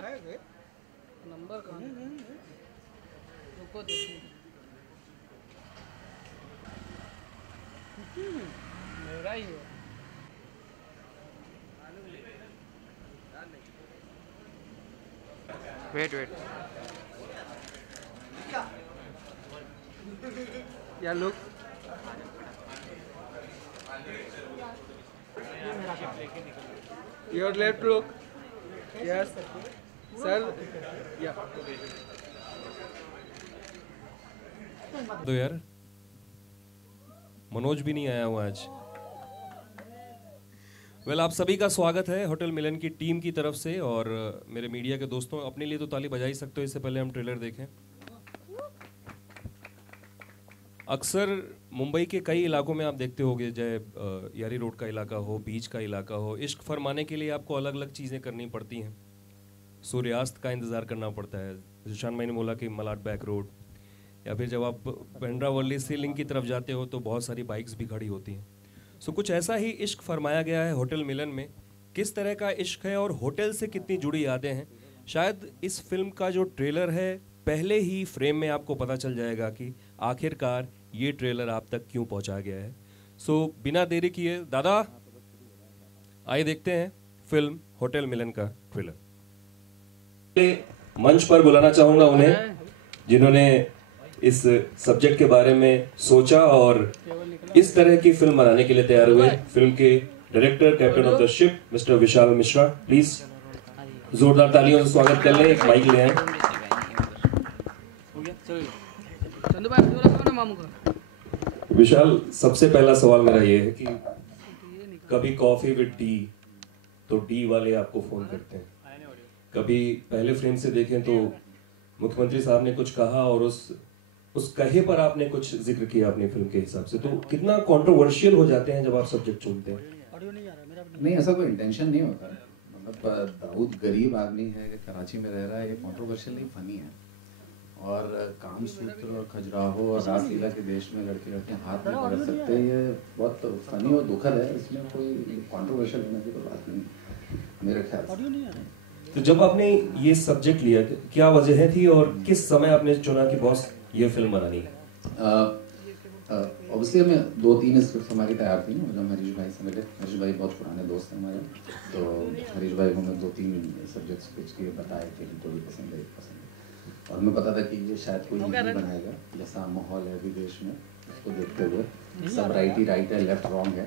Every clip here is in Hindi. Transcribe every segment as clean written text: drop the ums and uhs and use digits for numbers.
नंबर कहाँ है? रुको देखिए। मेरा ही है। वेट वेट या look your left look yes sir या तो यार मनोज भी नहीं आया हुआ आज। वेल आप सभी का स्वागत है होटल मिलन की टीम की तरफ से। और मेरे मीडिया के दोस्तों, अपने लिए तो ताली बजा ही सकते हो। इससे पहले हम ट्रेलर देखें। अक्सर मुंबई के कई इलाकों में आप देखते होंगे, चाहे यारी रोड का इलाका हो, बीच का इलाका हो, इश्क फरमाने के लिए आपको अलग अलग चीज़ें करनी पड़ती हैं। सूर्यास्त का इंतज़ार करना पड़ता है, जिशान भाई ने बोला कि मलाड बैक रोड, या फिर जब आप पेंड्रावल्ली सीलिंग की तरफ जाते हो तो बहुत सारी बाइक्स भी खड़ी होती हैं। सो कुछ ऐसा ही इश्क फरमाया गया है होटल मिलन में। किस तरह का इश्क है और होटल से कितनी जुड़ी यादें हैं, शायद इस फिल्म का जो ट्रेलर है पहले ही फ्रेम में आपको पता चल जाएगा कि आखिरकार ये ट्रेलर आप तक क्यों पहुंचा गया है। सो बिना देरी किए दादा आइए देखते हैं फिल्म होटल मिलन का ट्रेलर। मंच पर बुलाना चाहूंगा उन्हें जिन्होंने इस सब्जेक्ट के बारे में सोचा और इस तरह की फिल्म बनाने के लिए तैयार हुए। फिल्म के director, captain of the ship mister Vishal Mishra, please जोरदार तालियों से स्वागत कर लें। एक माइक ले आए। विशाल, सबसे पहला सवाल मेरा ये है कि कभी कॉफी विद टी तो डी वाले आपको फोन करते हैं, कभी पहले फ्रेम से देखें तो मुख्यमंत्री साहब ने कुछ कहा और उस कहे पर आपने कुछ जिक्र किया अपनी फिल्म के हिसाब से, तो कितना कंट्रोवर्शियल हो जाते हैं जब आप सब्जेक्ट चुनते हैं? नहीं, ऐसा कोई इंटेंशन नहीं होता है। मतलब दाऊद गरीब आदमी है, कराची में रह रहा है, ये कंट्रोवर्शियल नहीं, फनी है। और काम सूत्र और खजुराहो और रासलीला के देश में लड़के लड़के हाथ नहीं पकड़ सकते, ये बहुत फनी और दुखद है। इसमें कोई कंट्रोवर्शियल होने की तो बात नहीं मेरे ख्याल से। तो जब आपने ये सब्जेक्ट लिया, क्या वजह थी और किस समय आपने चुना कि बॉस ये फिल्म बनानी है? ऑब्वियसली हमें 2-3 स्क्रिप्ट हमारी तैयार थी जब हम हरीश भाई से मिले। हरीश भाई बहुत पुराने दोस्त हैं हमारे, तो हरीश भाई को मैं 2-3 सब्जेक्ट्स पिच किए, बताए कि इनको भी पसंद है, पसंद है। और हमें पता था कि ये शायद कोई नहीं बनाएगा, जैसा माहौल है विदेश में उसको देखते हुए, सब राइट है, लेफ्ट रॉन्ग है,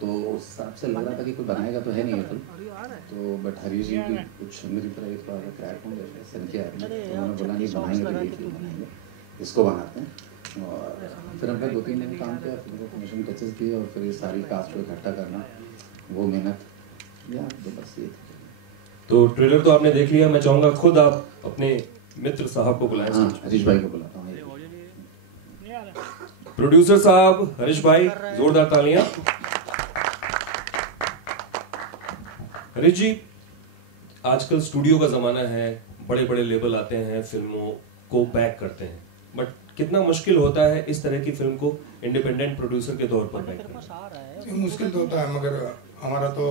तो उस हिसाब से लग रहा था कि कोई बनाएगा तो है नहीं है फिल्म। तो बट हरीश जी की कुछ मेरी तरह एक बार क्रैक होंगे संख्या है, तो उन्होंने बोला नहीं बनाएंगे, तो ये बनाएंगे, इसको बनाते हैं। और फिर हमने 2-3 दिन काम किया, फिर फिनिशिंग टचेस दिए और फिर ये सारी कास्ट को इकट्ठा करना, वो मेहनत या तो बस ये थी। तो ट्रेलर तो आपने देख लिया, मैं चाहूंगा खुद आप अपने मित्र साहब को बुलाएं। हरीश भाई को बुलाता हूँ। प्रोड्यूसर साहब हरीश भाई, जोरदार तालियां। हरीश जी, आजकल स्टूडियो का जमाना है, बड़े बड़े लेबल आते हैं, फिल्मों को बैक करते हैं, बट कितना मुश्किल होता है इस तरह की फिल्म को इंडिपेंडेंट प्रोड्यूसर के तौर पर बैक करना? मुश्किल तो होता है, मगर हमारा तो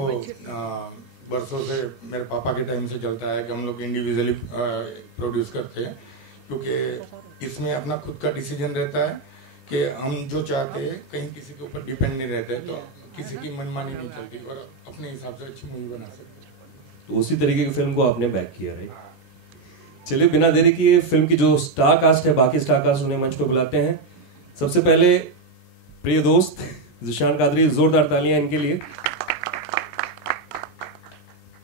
बरसों से, मेरे पापा के टाइम से चलता है कि हम लोग इंडिविजुअली प्रोड्यूस करते हैं, क्योंकि इसमें अपना खुद का डिसीजन रहता है कि हम जो चाहते हैं, कहीं किसी के ऊपर डिपेंड नहीं रहते, तो किसी की मनमानी नहीं चलती और अपने हिसाब से अच्छी मूवी बना सकते हैं। तो उसी तरीके की फिल्म को आपने बैक किया, राइट? चलिए बिना देरी किए फिल्म की जो स्टार कास्ट है, बाकी स्टार कास्ट उन्हें मंच पर बुलाते हैं। सबसे पहले प्रिय दोस्त जिशान कादरी, जोरदार तालियां इनके लिए।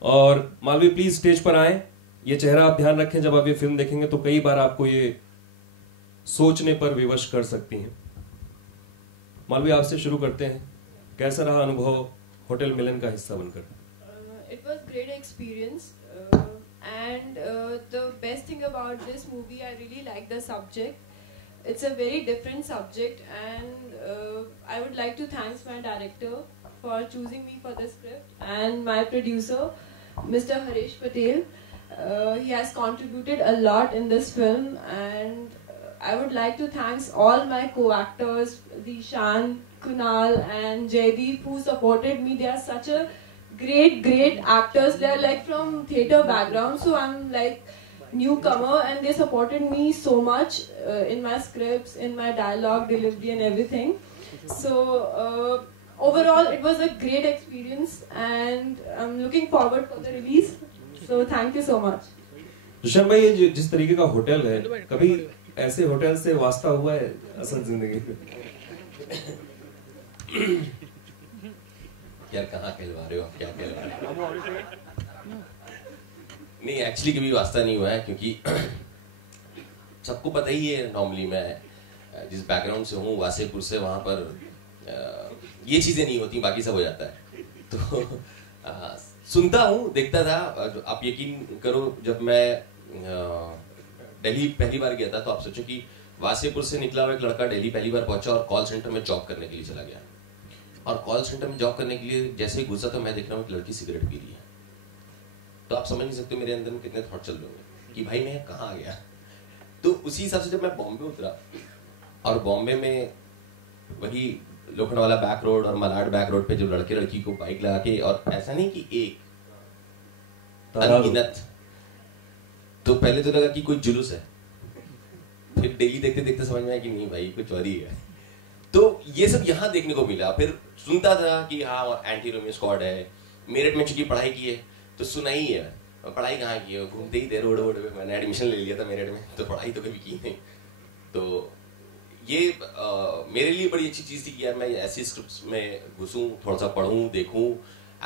और मालवी प्लीज स्टेज पर आए। ये चेहरा आप ध्यान रखें, जब आप ये फिल्म देखेंगे तो कई बार आपको ये सोचने पर विवश कर सकती हैं। मालवी आपसे शुरू करते हैं, कैसा रहा अनुभव होटल मिलन का हिस्सा बनकर? It was great experience, and the best thing about this movie, I really like the subject. It's a very different subject, and I would like to thank my director for choosing me for the script, and my producer, Mr. Harish Patel. He has contributed a lot in this film, and I would like to thank all my co-actors, Dishan, Kunal and Jaydeep, who supported me. They are such a great actors. They're like from theatre background, so I'm like newcomer, and they supported me so much in my scripts, in my dialogue delivery and everything. So overall it was a great experience, and I'm looking forward for the release. So thank you so much. Rishabh भाई, ये जिस तरीके का होटल है, कभी ऐसे होटल से वास्ता हुआ है असल जिंदगी में? यार कहाँ कहलवा रहे हो, क्या कहलवा रहे हो? नहीं, एक्चुअली कभी वास्ता नहीं हुआ है, क्योंकि सबको पता ही है नॉर्मली मैं जिस बैकग्राउंड से हूँ, वासेपुर से, वहाँ पर ये चीज़ें नहीं होती, बाकी सब हो जाता है। तो सुनता हूँ, देखता था। आप यकीन करो, जब मैं दिल्ली पहली बार गया था, तो आप सोचो कि वासेपुर से निकला हुआ एक लड़का दिल्ली पहली बार पहुंचा और कॉल सेंटर में जॉब करने के लिए चला गया। और कॉल सेंटर में जॉब करने के लिए जैसे ही घुसा, तो मैं देख रहा हूँ एक लड़की सिगरेट पी रही है। तो आप समझ नहीं सकते मेरे अंदर में कितने थॉट चल रहे होंगे कि भाई मैं कहाँ आ गया। तो उसी हिसाब से जब मैं बॉम्बे उतरा, और बॉम्बे में वही लोखंडवाला बैक रोड और मलाड बैक रोड पे जो लड़के लड़की को बाइक लगा के, और ऐसा नहीं कि एक अनगिनत, तो पहले तो लगा कि कोई जुलूस है, फिर डेली देखते देखते समझ में आया कि नहीं भाई कुछ और ही है। तो ये सब यहाँ देखने को मिला। फिर सुनता था कि हाँ एंटी रोमियो स्क्वाड है, मेरठ में चूंकि पढ़ाई की है तो सुना ही है। पढ़ाई कहाँ की है, घूमते ही थे रोड वोड पे। मैंने एडमिशन ले लिया था मेरठ में, तो पढ़ाई तो कभी की नहीं। तो ये मेरे लिए बड़ी अच्छी चीज़ थी कि यार मैं ऐसी स्क्रिप्ट्स में घुसूं, थोड़ा सा पढ़ूं, देखूं,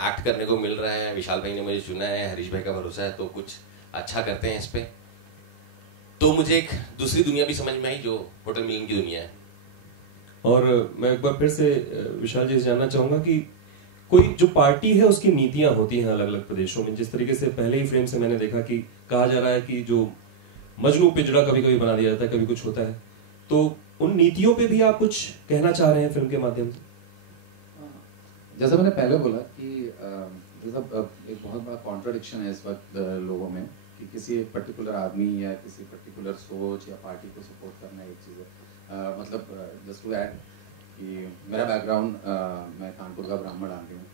एक्ट करने को मिल रहा है। विशाल भाई ने मुझे चुना है, हरीश भाई का भरोसा है, तो कुछ अच्छा करते हैं इस पे। तो मुझे एक दूसरी दुनिया भी समझ में आई, जो होटल मिलन की दुनिया है। और मैं एक बार फिर से विशाल जी से जानना चाहूंगा कि कोई जो पार्टी है उसकी नीतियां होती हैं अलग अलग प्रदेशों में। जिस तरीके से पहले ही फ्रेम से मैंने देखा कि कहा जा रहा है कि जो मजनू पिजड़ा कभी कभी बना दिया जाता है, कभी कुछ होता है, तो उन नीतियों पे भी आप कुछ कहना चाह रहे हैं फिल्म के माध्यम से? जैसा मैंने पहले बोला कि एक बहुत बड़ा कॉन्ट्राडिक्शन है इस वक्त लोगों में, कि किसी एक पर्टिकुलर आदमी या किसी पर्टिकुलर सोच या पार्टी को सपोर्ट करना एक चीज़ है। मतलब जस्ट टू ऐड कि मेरा बैकग्राउंड, मैं कानपुर का ब्राह्मण आदमी हूँ,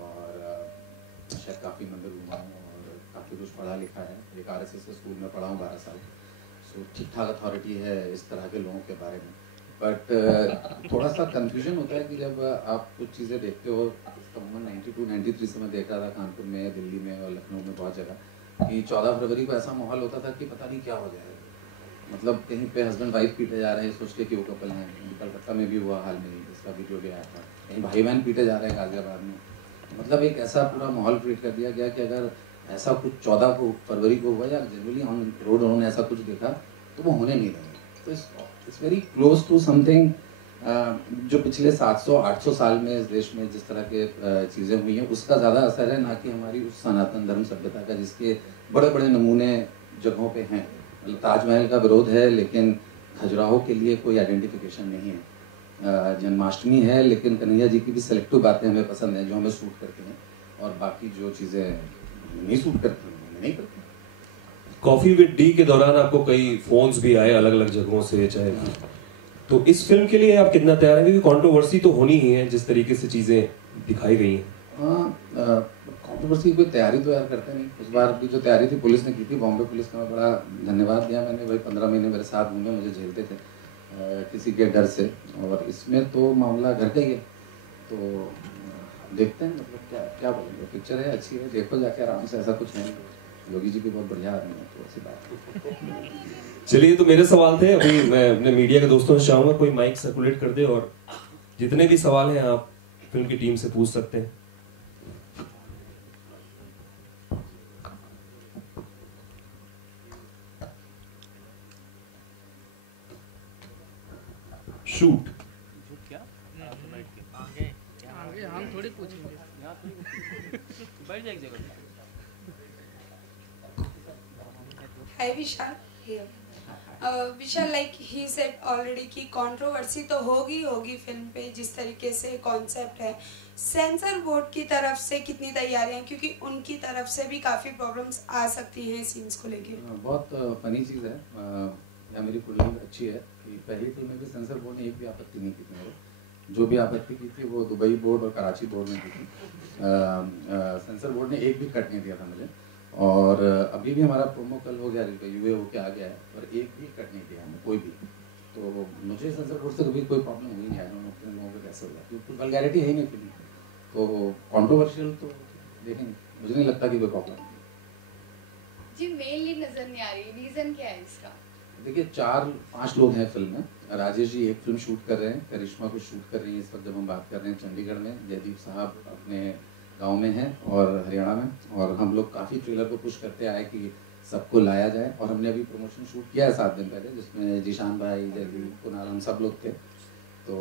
और शायद काफ़ी मंदिर घूमा हूँ और काफ़ी कुछ पढ़ा लिखा है। एक RSS के स्कूल में पढ़ा हूँ 12 साल, सो ठीक ठाक अथॉरिटी है इस तरह के लोगों के बारे में। बट थोड़ा सा कन्फ्यूजन होता है कि जब आप कुछ चीज़ें देखते हो, इसका 92-93 से मैं देख रहा था कानपुर में, दिल्ली में और लखनऊ में बहुत जगह, कि 14 फरवरी को ऐसा माहौल होता था कि पता नहीं क्या हो जाएगा। मतलब कहीं पे हस्बैंड वाइफ पीटे जा रहे हैं सोच के कि वो कपल हैं। कलकत्ता में भी हुआ हाल में, इसका वीडियो भी आया था। कहीं भाई बहन पीटे जा रहे हैं गाजियाबाद में। मतलब एक ऐसा पूरा माहौल क्रिएट कर दिया गया कि अगर ऐसा कुछ 14 फरवरी को हुआ या जनरली ऑन रोड उन्होंने ऐसा कुछ देखा तो वो होने नहीं देंगे। तो it's very close to something जो पिछले 700-800 साल में इस देश में जिस तरह के चीज़ें हुई हैं उसका ज़्यादा असर है, ना कि हमारी उस सनातन धर्म सभ्यता का जिसके बड़े बड़े नमूने जगहों पे हैं। मतलब ताजमहल का विरोध है लेकिन खजुराहो के लिए कोई आइडेंटिफिकेशन नहीं है। जन्माष्टमी है लेकिन कन्हैया जी की भी सेलेक्टिव बातें हमें पसंद हैं जो हमें सूट करती हैं, और बाकी जो चीज़ें नहीं सूट करती हैं हमें नहीं करती। कॉफी विद डी के दौरान आपको कई फोन्स भी आए अलग अलग जगहों से, चाहे तो इस फिल्म के लिए आप कितना तैयार हैं? क्योंकि कंट्रोवर्सी तो होनी ही है जिस तरीके से चीजें दिखाई गई हैं। हाँ, कंट्रोवर्सी की कोई तैयारी तो यार करते नहीं। उस बार की जो तैयारी थी पुलिस ने की थी, बॉम्बे पुलिस का मैं बड़ा धन्यवाद दिया मैंने। भाई 15 महीने मेरे साथ घूमे, मुझे झेलते थे किसी के डर से, और इसमें तो मामला घर का ही है। तो देखते हैं, मतलब क्या बोलेंगे। पिक्चर है, अच्छी है, देखो जाके आराम से। ऐसा कुछ है, योगी जी भी बहुत बढ़िया आदमी है, तो ऐसी बात। चलिए, तो मेरे सवाल थे। अभी मैं अपने मीडिया के दोस्तों से चाहूंगा कोई माइक सर्कुलेट कर दे और जितने भी सवाल हैं आप फिल्म की टीम से पूछ सकते हैं। शूट क्या आगे हम थोड़ी पूछेंगे, बैठ जाए एक जगह। Hi Vishal, here. Vishal, like he said already कि कंट्रोवर्सी तो होगी फिल्म पे, जिस तरीके से कॉन्सेप्ट है। सेंसर बोर्ड की तरफ से कितनी तैयारियां, क्योंकि उनकी तरफ से भी काफ़ी प्रॉब्लम्स आ सकती हैं सीन्स को लेके। बहुत फनी चीज़ है, या मेरी कुंडली अच्छी है कि पहली फिल्म में भी सेंसर बोर्ड ने एक भी आपत्ति नहीं की थी मेरे। जो भी आपत्ति की थी वो दुबई बोर्ड और कराची बोर्ड ने की थी। सेंसर बोर्ड ने एक भी कट नहीं दिया था मुझे, और अभी भी हमारा प्रोमो कल हो गया, यूए होके आ गया है, पर एक भी कट नहीं दिया हमें कोई भी। तो मुझे सेंसर बोर्ड से कभी कोई प्रॉब्लम हुई नहीं है, लोगों को कैसे हुआ, क्योंकि वल्गैरिटी है ही नहीं फिल्म, तो कॉन्ट्रोवर्शियल तो देखेंगे, मुझे नहीं लगता कि कोई प्रॉब्लम है। जी मेल लीड नजर नहीं आ रही, रीजन क्या है इसका? देखिए 4-5 लोग हैं फिल्म में। राजेश जी एक फिल्म शूट कर रहे हैं, करिश्मा को शूट कर रही है इस वक्त जब हम बात कर रहे हैं चंडीगढ़ में, जयदीप साहब अपने गांव में हैं और हरियाणा में, और हम लोग काफ़ी ट्रेलर को पुश करते आए कि सबको लाया जाए, और हमने अभी प्रमोशन शूट किया है 7 दिन पहले, जिसमें जीशान भाई, जयदीप, कुणाल, हम सब लोग थे। तो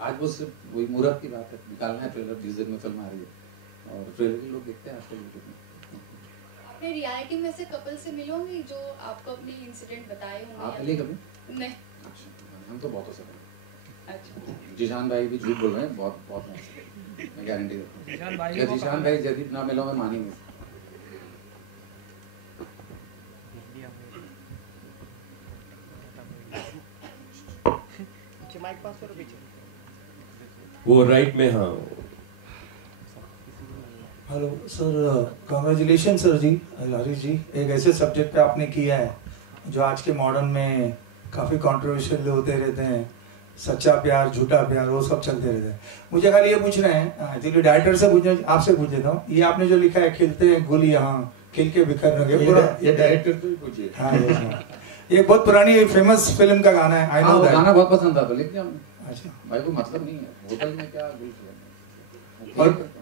आज वो सिर्फ वही मुहूर्त की बात है, निकालना है ट्रेलर, 20 दिन में फिल्म आ रही है और ट्रेलर भी लोग देखते हैं आजकल यूट्यूब में। आपने रियलिटी में से कपल से मिलोगे जो आपको अपने इंसिडेंट बताए होंगे? आप मिले कभी? नहीं। अच्छा, हम तो बहुत हो सकते। अच्छा, जीशान भाई भी झूठ बोल रहे हैं, बहुत बहुत मैं गारंटी देता हूँ। जीशान भाई जयदीप ना मिला मैं मानेंगे। वो राइट में, हाँ। हेलो सर, कॉन्ग्रेचुलेशन सर जी, लारी जी, एक ऐसे सब्जेक्ट पे आपने किया है जो आज के मॉडर्न में काफ़ी कंट्रोवर्शियल होते रहते हैं, सच्चा प्यार, झूठा प्यार, वो सब चलते रहते हैं। मुझे खाली ये पूछना है, एक्चुअली डायरेक्टर से पूछना, आपसे पूछ लेता हूँ, ये आपने जो लिखा है खिलते हैं गुल यहाँ खिल के बिखर लगे, ये डायरेक्टर तो ही पूछिए। हाँ ये बहुत पुरानी फेमस फिल्म का गाना है, आई नो दैट। गाना बहुत पसंद था तो लिख दिया हमने। अच्छा भाई को मतलब नहीं है, होटल में क्या गुल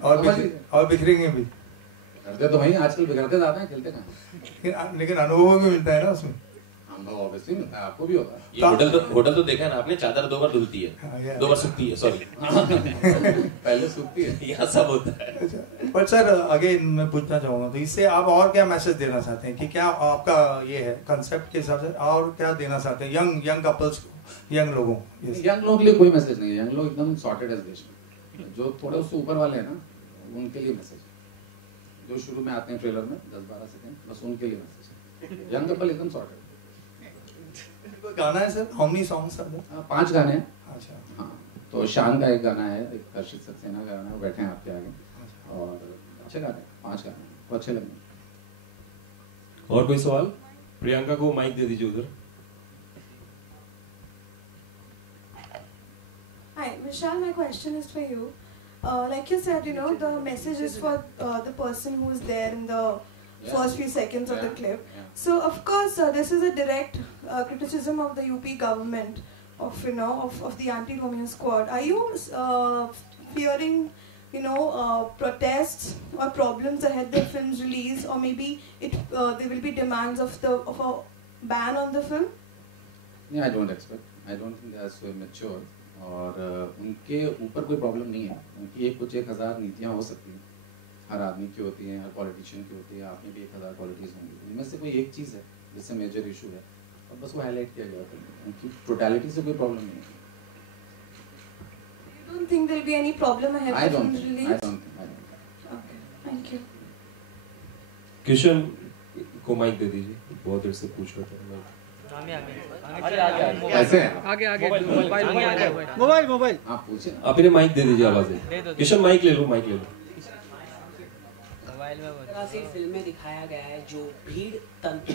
और बिखरेंगे भी, करते तो वही आजकल बिगड़ते जाते हैं, खेलते कहाँ। लेकिन अनुभव भी मिलता है ना उसमें, अनुभव ऑब्वियसली मिलता है, आपको भी होता है। ये होटल तो देखा है ना आपने, चादर 2 बार धुलती है, 2 बार सूखती है, सॉरी पहले सूखती है, यहाँ सब होता है। पर सर अगेन मैं पूछना चाहूंगा, तो इससे आप और क्या मैसेज देना चाहते हैं, कि क्या आपका ये है कंसेप्ट के हिसाब से, और क्या देना चाहते हैं यंग कपल्स को, यंग लोगों? यंग लोगों के लिए कोई मैसेज नहीं है, यंग लोग एकदम सॉर्टेड है देश में, जो थोड़े उससे ऊपर वाले हैं ना उनके लिए मैसेज, जो शुरू में आते हैं ट्रेलर में 10-12 सेकंड, बस उनके लिए मैसेज है। यंग कपल एकदम सॉर्टेड। गाना है sir, how many songs sir? 5 गाने हैं। अच्छा, हाँ, तो शान का एक गाना है, एक हर्षित सक्सेना का गाना है, वो बैठे हैं आपके आगे, और अच्छे गाने 5 गाने वो अच्छे लगे। और कोई सवाल? प्रियंका को माइक दे दीजिए उधर। Hi, Vishal, my question is for you. Like you said, you know, the message is for the person who is there in the first few seconds of the clip. So, of course, this is a direct criticism of the UP government, of you know, of the anti-Romeo squad. Are you fearing, you know, protests or problems ahead the film's release, or maybe there will be demands of a ban on the film? Yeah, I don't expect. I don't think they are so mature. और उनके ऊपर कोई प्रॉब्लम नहीं है, उनकी कुछ 1000 नीतियाँ हो सकती हैं, हर आदमी की होती हैं, हर पॉलिटिशियन की होती है, आप में भी 1000 क्वालिटीज़ होंगी, उनमें से कोई एक चीज़ है जिससे मेजर इशू है, और बस वो हाईलाइट किया गया था, उनकी टोटलिटी से कोई प्रॉब्लम नहीं है। You don't think there will be any problem ahead of the film's release? I don't think. Okay, thank you. Kishan को माइक दे दीजिए, बहुत देर से पूछ रहा था। मोबाइल आप पूछे, आप इन्हें माइक दे दीजिए, आवाज दे। किशन माइक ले लो, माइक ले लो। तरह से फिल्म में दिखाया गया है जो भीड़ तंत्र,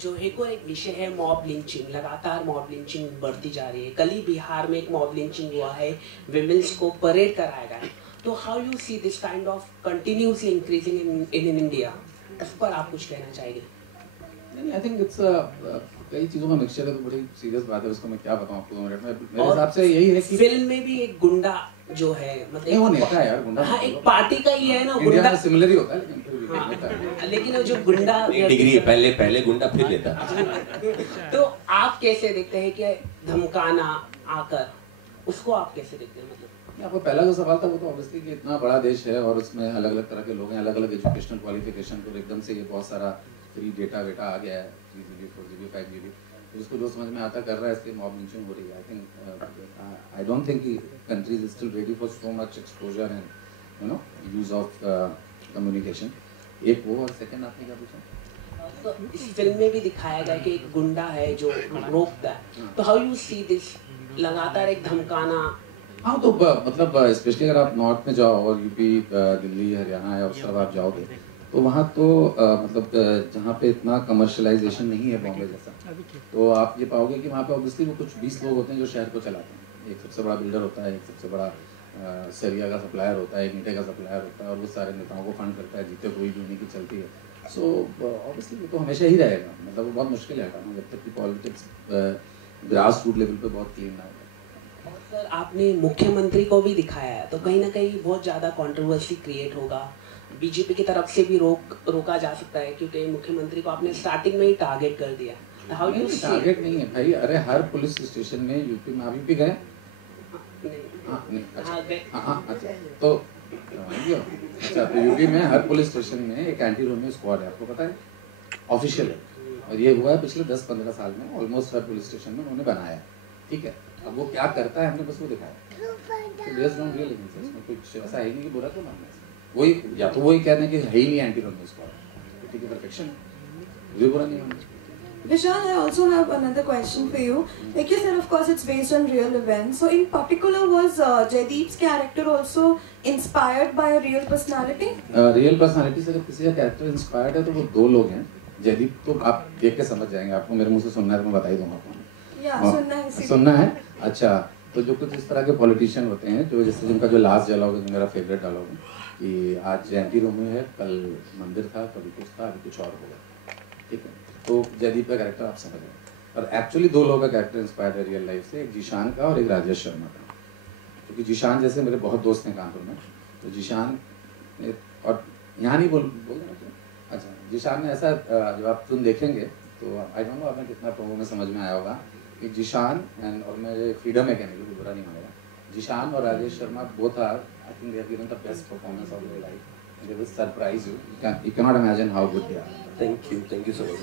जो एक और एक विषय है मॉब लिंचिंग, लगातार मॉब लिंचिंग बढ़ती जा रही है। कल ही बिहार में एक मॉब लिंचिंग हुआ है, विमेंस को परेड कराया गया। तो how you see this kind of continuously increasing in India, उस पर आप कुछ कहना चाहेंगे? आई थिंक इट्स कई चीजों का मिक्सचर है, तो बड़ी सीरियस बात है, उसको मैं क्या बताऊं आपको 2 मिनट में। मेरे हिसाब से यही है कि फिल्म में भी एक गुंडा जो है, मतलब वो नेता है यार, गुंडा। हाँ, एक पार्टी का ही है ना, गुंडा सिमिलर ही होता है, लेकिन फिर भी होता है। लेकिन वो जो गुंडा डिग्री पहले गुंडा फिर लेता। तो आप कैसे देखते हैं कि धमकाना आकर, उसको आप कैसे देखते हैं? मतलब आपको पहला जो सवाल था वो तो ऑब्वियसली कि इतना बड़ा देश है और उसमें अलग अलग तरह के लोग हैं, अलग अलग एजुकेशनल क्वालिफिकेशन, तो एकदम से ये बहुत सारा फ्री डेटा वेटा आ गया है, 3GB 4GB 5GB, उसको जो समझ में आता कर रहा है, इसलिए मॉब लिंचिंग हो रही है। I think I don't think countries is still ready for so much exposure and you know use of communication. एक वो, और सेकंड आपने क्या पूछा? तो इस फिल्म में भी दिखाया गया कि एक गुंडा है जो रोकता है, तो हाउ यू सी दिस, लगातार एक धमकाना हाँ तो मतलब स्पेशली अगर आप नॉर्थ में जाओ और यूपी दिल्ली हरियाणा या उस तरफ आप जाओगे तो वहाँ तो मतलब जहाँ पे इतना कमर्शलाइजेशन नहीं है बॉम्बे जैसा, तो आप ये पाओगे कि वहाँ पे ऑब्वियसली वो कुछ 20 लोग होते हैं जो शहर को चलाते हैं। एक सबसे बड़ा बिल्डर होता है, एक सबसे बड़ा सरिया का सप्लायर होता है, एक ईंटे का सप्लायर होता है, और वो सारे नेताओं को फंड करता है, जीते कोई भी उन्हीं की चलती है। सो ऑब्वियसली वो तो हमेशा ही रहेगा, मतलब वो बहुत मुश्किल है हटाना जब तक कि पॉलिटिक्स ग्रास रूट लेवल पे बहुत क्लीन ना हो। सर आपने मुख्यमंत्री को भी दिखाया है तो कहीं ना कहीं बहुत ज़्यादा कंट्रोवर्सी क्रिएट होगा, बीजेपी की तरफ से भी रोका जा सकता है क्योंकि मुख्यमंत्री को आपने स्टार्टिंग में ही टारगेट कर दिया। हाउ यू टारगेट नहीं है भाई, अरे हर पुलिस स्टेशन में यूपी में आप यूपी गए? नहीं अच्छा तो अच्छा तो यूपी में हर पुलिस स्टेशन में एक एंटी रोमियो स्क्वाड है, आपको पता है, ऑफिशियल है, और ये हुआ है पिछले 10-15 साल में, ऑलमोस्ट हर पुलिस स्टेशन में उन्होंने बनाया है, ठीक है। अब वो क्या करता है हमने बस वो दिखाया, तो बेस्ड ऑन रियल इवेंट्स, इसमें कुछ ऐसा है नहीं कि बुरा तो मानना है, वही या तो वही कहते हैं कि है ही नहीं एंटी रोमियो स्क्वाड, ठीक है, परफेक्शन ये बुरा नहीं मानना। Vishal, I also have another question for you. Like you said, of course, it's based on real events. So, in particular, was Jaideep's character also inspired by a real personality? Real personality से अगर किसी का character inspired है तो वो दो लोग हैं। जयदीप तो आप देख के समझ जाएंगे, आपको मेरे मुंह से सुनना है तो मैं बता ही दूंगा आपको। सुनना है। अच्छा, तो जो कुछ इस तरह के पॉलिटिशियन होते हैं जो जैसे जिनका जो लास्ट डायलॉग है, जो मेरा फेवरेट डायलॉग है कि आज एंटी रोमियो है, कल मंदिर था, कभी कुछ था, अभी कुछ और होगा, ठीक है। तो जयदीप का कैरेक्टर आप समझ रहे, और एक्चुअली दो लोगों का कैरेक्टर इंस्पायर्ड है रियल लाइफ से, एक जीशान का और एक राजेश शर्मा का, क्योंकि जीशान जैसे मेरे बहुत दोस्त हैं कानपुर में, तो जीशान ने, और यहाँ नहीं बोल अच्छा, जीशान ने ऐसा जब आप फिल्म देखेंगे तो आई डोंट नो आपने कितना प्रोमो में समझ में आया होगा कि जीशान एंड, और मेरे फ्रीडम है कहने के, बुरा नहीं मानेगा, जीशान और Rajesh Sharma both are, I think they have given the best performance of their life, they will surprise you, you can not imagine how good they are. Thank you so much,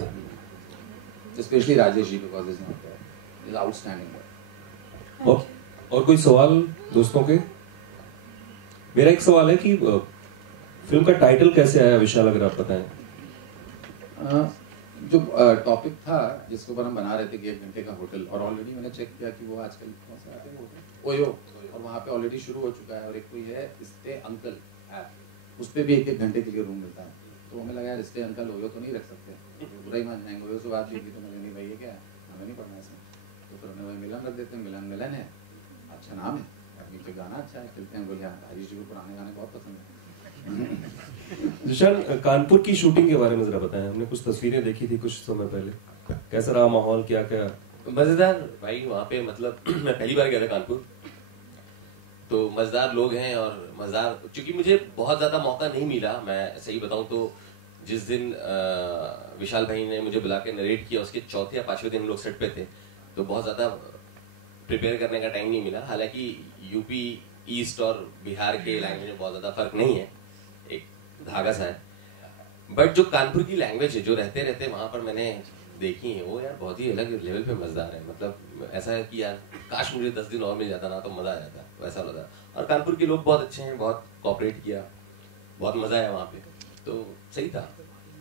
especially Rajesh ji because he's not there, he's outstanding. और कोई सवाल दोस्तों के? मेरा एक सवाल है कि फिल्म का टाइटल कैसे आया विशाल, अगर आप बताएं। जो टॉपिक था जिसके ऊपर हम बना रहे थे कि 1 घंटे का होटल, और ऑलरेडी मैंने चेक किया कि वो आजकल कौन सा आते हैं ओयो, और वहाँ पे ऑलरेडी शुरू हो चुका है, और एक कोई है इसते अंकल ऐप, उस पर भी 1 घंटे के लिए रूम मिलता है, तो हमें लगा यार इसते अंकल ओयो तो नहीं रख सकते, बुरा ही मान जाएंगे, ओयो से बात की तो मैंने नहीं भाई ये क्या है, हमें नहीं पढ़ना इसमें, तो फिर हमने वही मिलन रख देते हैं, मिलन है, अच्छा नाम है, और नीचे गाना अच्छा है, चलते हैं, बोले हाँ हरीश जी को पुराने गाने बहुत पसंद है। विशाल, कानपुर की शूटिंग के बारे में जरा बताएं, हमने कुछ तस्वीरें देखी थी कुछ समय पहले, कैसा रहा माहौल, क्या क्या? मजेदार भाई, वहाँ पे मतलब मैं पहली बार गया था कानपुर, तो मजेदार लोग हैं, और मजेदार, क्योंकि मुझे बहुत ज्यादा मौका नहीं मिला, मैं सही बताऊं तो जिस दिन विशाल भाई ने मुझे बुला के नरेट किया उसके 4थे या 5वें दिन हम लोग सेट पे थे, तो बहुत ज्यादा प्रिपेयर करने का टाइम नहीं मिला। हालांकि यूपी ईस्ट और बिहार के लैंग्वेज में बहुत ज्यादा फर्क नहीं है, एक धागा सा है, बट जो कानपुर की लैंग्वेज है जो रहते रहते वहां पर मैंने देखी है, वो यार बहुत ही अलग लेवल पे मजेदार है। मतलब ऐसा है कि यार काश मुझे 10 दिन और मिल जाता ना तो मजा आ जाता, वैसा लगा। और कानपुर के लोग बहुत अच्छे हैं, बहुत कोऑपरेट किया, बहुत मजा आया वहाँ पे, तो सही था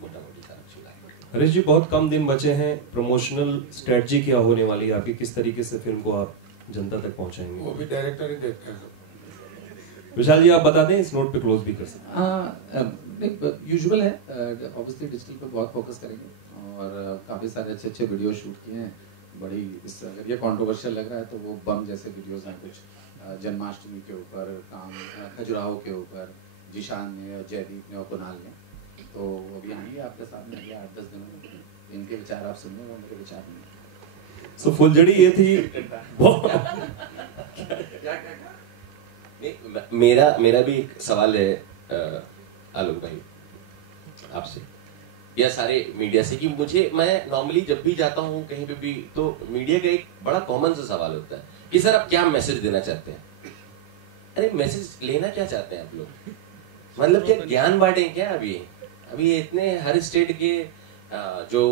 मोटा मोटी सारा चीज। हरीश जी, बहुत कम दिन बचे हैं, प्रमोशनल स्ट्रेटजी क्या होने वाली है आपकी, किस तरीके से फिल्म को आप जनता तक पहुंचाएंगे? वो भी डायरेक्टर ही देखता है। विशाल जी, आप बता दें, इस नोट पे क्लोज भी कर सकते हैं। यूजुअल है, ऑब्वियसली डिजिटल पे बहुत फोकस करेंगे, और काफ़ी सारे अच्छे अच्छे वीडियो शूट किए हैं, बड़ी इस अगर ये कंट्रोवर्शियल लग रहा है तो वो बम जैसे वीडियोस हैं, कुछ जन्माष्टमी के ऊपर काम, खजुराहो के ऊपर जीशान ने और जयदीप ने और कुणाल ने, तो वो भी आएंगे आपके सामने अगले 8-10 दिनों में, इनके विचार आप सुनिए, वो मेरे विचार नहीं। सो फुलझड़ी ये थी मेरा भी एक सवाल है आलोक भाई आपसे या सारे मीडिया से, कि मैं नॉर्मली जब भी जाता हूँ कहीं पे भी, तो मीडिया का एक बड़ा कॉमन सा सवाल होता है कि सर आप क्या मैसेज देना चाहते हैं? अरे मैसेज लेना क्या चाहते हैं आप लोग? मतलब क्या ज्ञान बांटे क्या? अभी इतने हर स्टेट के जो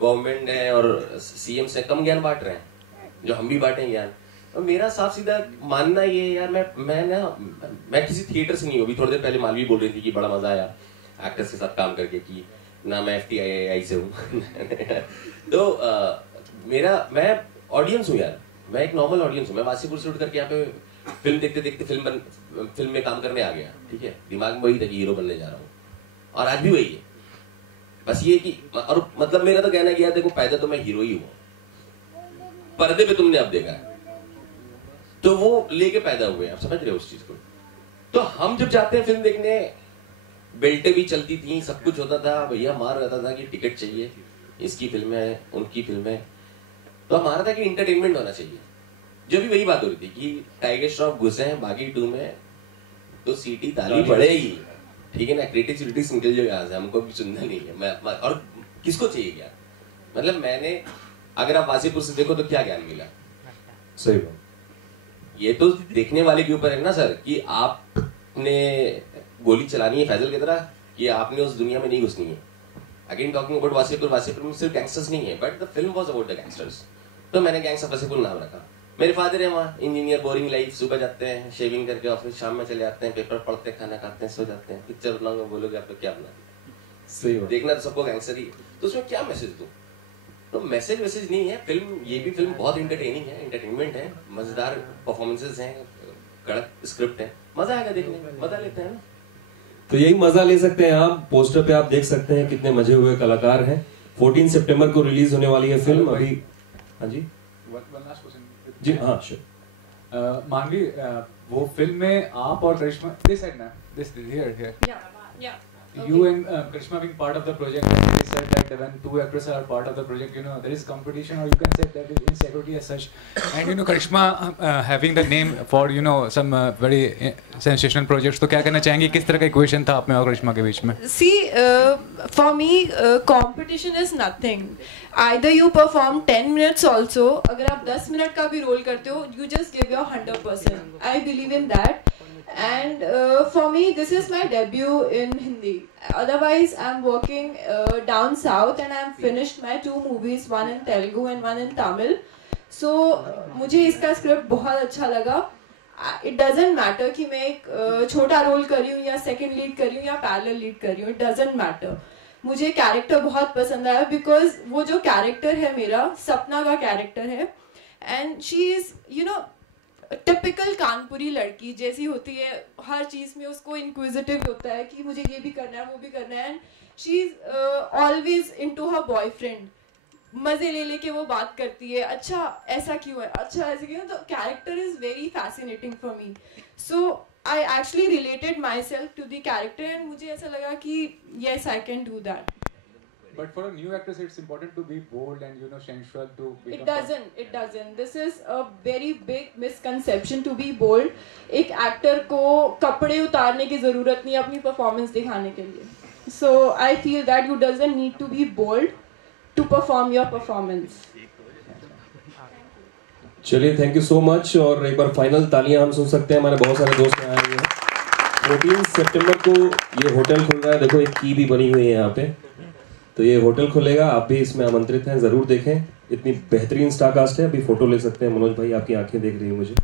गवर्नमेंट है और सीएम से कम ज्ञान बांट रहे हैं जो हम भी बांटे ज्ञान। और मेरा साफ सीधा मानना ये है यार, मैं किसी थिएटर से नहीं हूँ। अभी थोड़ी देर पहले मालवी बोल रही थी कि बड़ा मजा आया एक्टर्स के साथ काम करके, कि ना मैं FTII से हूँ तो मैं ऑडियंस हूँ यार, मैं एक नॉर्मल ऑडियंस हूँ। मैं वासीपुर से उठ करके यहाँ पे फिल्म देखते देखते फिल्म में काम करने आ गया, ठीक है, दिमाग में वही था कि हीरो बनने जा रहा हूँ, और आज भी वही है। बस ये कि और मतलब मेरा तो कहना गया, देखो पैदा तो मैं हीरो ही हूँ, पर्दे पे तुमने अब देखा है, तो वो लेके पैदा हुए, आप समझ रहे हो उस चीज को। तो हम जब जाते हैं फिल्म देखने, बेल्टें भी चलती थी, सब कुछ होता था, भैया मार रहता था कि टिकट चाहिए, इसकी फिल्म है, उनकी फिल्म है, तो हमारा था कि इंटरटेनमेंट होना चाहिए। जो भी वही बात हो रही थी कि टाइगर श्रॉफ घुसे हैं बागी 2 में तो सीटी ताली पड़ेगी, ठीक है ना, क्रिटिक्स निकल जाए यहाँ से, हमको भी सुनना नहीं है। मैं और किसको चाहिए क्या, मतलब मैंने अगर आप वासीपुर से देखो तो क्या ज्ञान मिला, सही बात, ये तो देखने वाले के ऊपर है ना सर, कि आपने गोली चलानी है फैजल की तरह कि आपने उस दुनिया में नहीं घुसनी है। अगेन टॉकिंग अबाउट वासीपुर में सिर्फ गैंगस्टर्स नहीं है, but the film was about the gangsters, तो मैंने गैंग्स ऑफ वासीपुर नाम रखा। मेरे फादर है वहाँ इंजीनियर, बोरिंग लाइफ, सुबह जाते हैं शेविंग करके ऑफिस, शाम में चले आते हैं, पेपर पढ़ते हैं, खाना खाते हैं, सो जाते हैं, पिक्चर बनाऊंगा, बोलोगे आप तो क्या बना, सही बात, देखना तो सबको गैंगस्टर ही, तो उसमें क्या मैसेज दूं, तो मैसेज नहीं है। फिल्म, ये भी फिल्म बहुत एंटरटेनिंग है, एंटरटेनमेंट है, मजेदार परफॉर्मेंसेस हैं, कड़क स्क्रिप्ट है, मजा आएगा देखने में, मजा लेते हैं ना। तो यही मजा ले सकते हैं आप, पोस्टर पे आप देख सकते हैं कितने मजे हुए कलाकार हैं। 14 सितंबर को रिलीज होने वाली है फिल्म अभी। हाँ जी जी, हाँ श्योर। मानवी, वो फिल्म में आप और करिश्मा, दिस साइड ना, this here Yeah. You and Karishma being part of the project, and you said that when 2 actors are part of the project, you know, there is competition, or you can say that is insecurity as such. And you know, Karishma having the name for, you know, some very sensational projects, तो क्या कहना चाहेंगे, किस तरह का equation था आप में और करिश्मा के बीच में? See, for me, competition is nothing. Either you perform 10 minutes also, अगर आप 10 मिनट का भी रोल करते हो, you just give your 100%. I believe in that. And for me, this is my debut in Hindi. Otherwise, I'm working down south and I've finished my 2 movies, one in Telugu and one in Tamil. So, मुझे इसका स्क्रिप्ट बहुत अच्छा लगा. It doesn't matter कि मैं एक छोटा रोल कर रही हूँ या सेकंड लीड कर रही हूँ या पैरेलल लीड कर रही हूँ. It doesn't matter. मुझे कैरेक्टर बहुत पसंद आया because वो जो कैरेक्टर है मेरा, सपना का कैरेक्टर है, and she is, you know, typical Kanpuri लड़की जैसी होती है, हर चीज में उसको इंक्विजिटिव होता है कि मुझे ये भी करना है, वो भी करना है, and she is always into her boyfriend, मजे ले लेके वो बात करती है, अच्छा ऐसा क्यों है, अच्छा ऐसे क्यों, तो character is very fascinating for me. So I actually related my self to the character and मुझे ऐसा लगा कि yes I can do that. But for a new actress, it's important to be bold and, you know, sensual to become. It doesn't. This is a very big misconception to be bold. एक एक्टर को कपड़े उतारने की जरूरत नहीं अपनी परफॉर्मेंस दिखाने के लिए. So I feel that you doesn't need to be bold to perform your performance. चलिए, थैंक यू सो मच, और एक बार फाइनल तालियां हम सुन सकते हैं, हमारे बहुत सारे दोस्त आए हुए हैं। 14 सितंबर को ये होटल खुल रहा है, देखो एक की भी बनी हुई है यहाँ पे, तो ये होटल खुलेगा, आप भी इसमें आमंत्रित हैं, जरूर देखें, इतनी बेहतरीन स्टार कास्ट है। अभी फोटो ले सकते हैं, मनोज भाई आपकी आंखें देख रही हैं मुझे।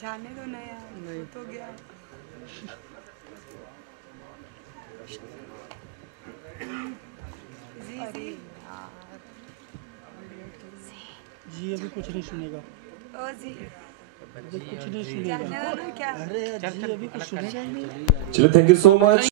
जाने दो ना यार, नहीं तो गया। जी अभी कुछ नहीं सुनेगा। ओ जी कुछ नहीं सुनेगा। जाने दो ना क्या? अरे जी अभी कुछ सुनेगा ही नहीं। चलो, थैंक यू सो मच।